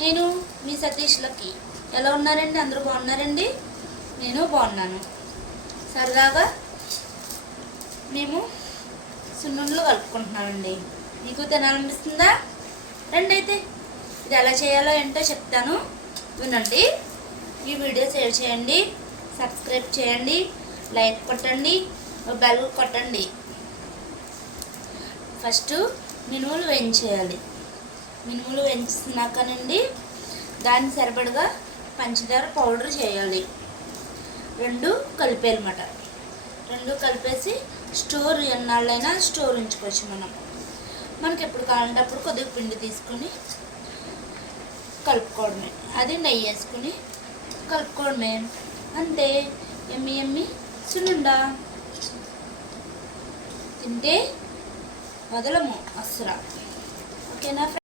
నేను మీ సతీష్లకి. ఎలా ఉన్నారండి? అందరూ బాగున్నారండి? నేను బాగున్నాను. సరదాగా మేము సున్నుండలు కలుపుకుంటున్నామండి. మీకు తినాలనిపిస్తుందా? రండి అయితే ఇది ఎలా చేయాలో ఏంటో చెప్తాను, వినండి. ఈ వీడియో షేర్ చేయండి, సబ్స్క్రైబ్ చేయండి, లైక్ కొట్టండి, బెల్ కొట్టండి. ఫస్ట్ మినుములు వేయించేయాలి. మినుములు వేయించినాకనండి దాన్ని సరిపడగా పంచదార పౌడర్ చేయాలి. రెండు కలిపేయాలన్నమాట. రెండు కలిపేసి స్టోర్ ఎన్నాళ్ళైనా స్టోర్ ఉంచుకోవచ్చు. మనకి ఎప్పుడు కావాలంటే అప్పుడు కొద్దిగా పిండి తీసుకొని కలుపుకోవడమే. అది నెయ్యి వేసుకుని కలుపుకోవడమే. అంతే, ఎమ్మి ఎమ్మి సున్నుండ. తింటే వదలము అస్సలు. ఓకేనా?